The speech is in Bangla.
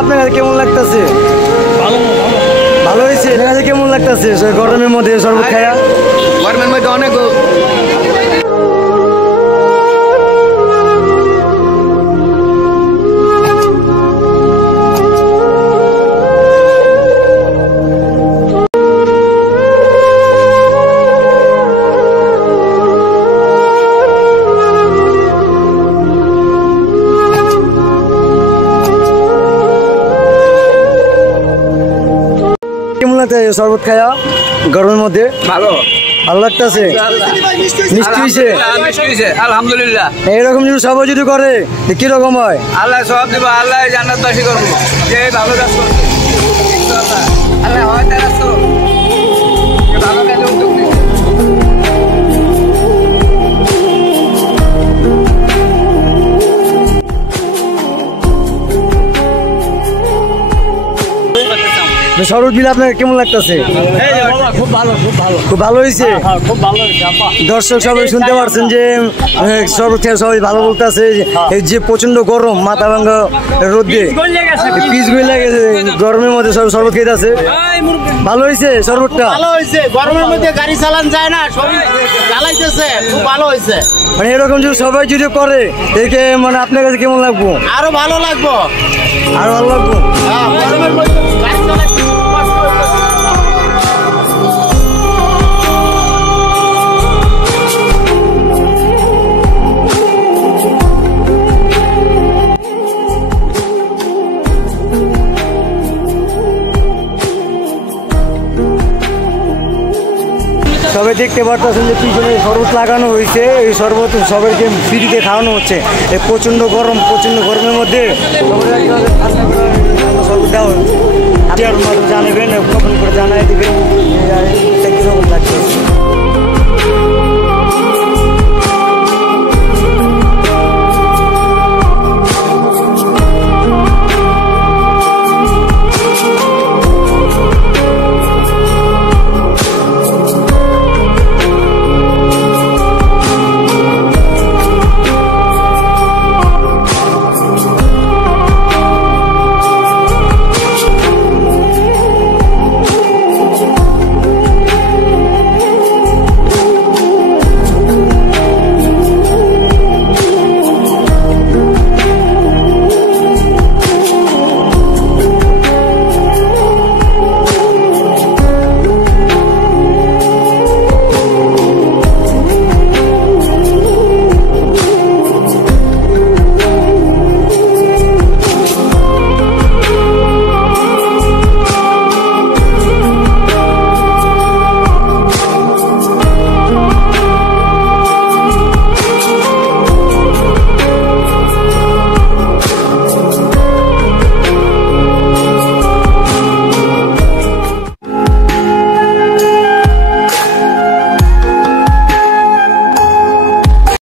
আপনার কাছে কেমন লাগতেছে? ভালো হয়েছে। আপনার কাছে কেমন লাগতেছে গরমের মধ্যে শরবত খায়া? গরমের মধ্যে অনেক কেমন লাগতেছে শরবত খায়া গরমের মধ্যে? ভালো ভালো লাগতেছে। মিষ্টি হয়েছে আলহামদুলিল্লাহ। এরকম যদি সবাই যদি করে কিরকম হয়? আল্লাহ সব দিব, আল্লাহ জান্নাতবাসী করবো। যে ভালো কাজ করবে আল্লাহ হয় তার ভালো কাজে উদ্যোগ নিচ্ছে। শরবত বিল আপনার কেমন লাগতেছে? খুব ভালো, খুব ভালো, খুব ভালো হয়েছে। খুব ভালো হয়েছে। দর্শক সবাই শুনতে পারছেন যে শরবত খেয়ে সবাই ভালো বলতেছে। এই যে প্রচন্ড গরম, মাথা ভাঙ্গা রোদে পিস গুলো গেছে, গরমের মধ্যে সব শরবত খেতে আছে। ভালো হয়েছে শরবতটা? ভালো হয়েছে। গরমের মধ্যে গাড়ি চালান যায় না, শরীর জ্বালাইতেছে, খুব ভালো হয়েছে। মানে এরকম যদি সবাই যদি করে একে মানে আপনার কাছে কেমন লাগবো? আরো ভালো লাগবো, আরো ভালো লাগবো। গরমের মধ্যে গাড়ি চালাইতে কষ্ট হইতেছে। সবাই দেখতে পারতেছেন যে পিছনে শরবত লাগানো হয়েছে। এই শরবত সবাইকে ফ্রিতে খাওয়ানো হচ্ছে। এই প্রচণ্ড গরমের মধ্যে শরবত দেওয়া হচ্ছে। জানাবেন, কখন করে জানাই দেবেন।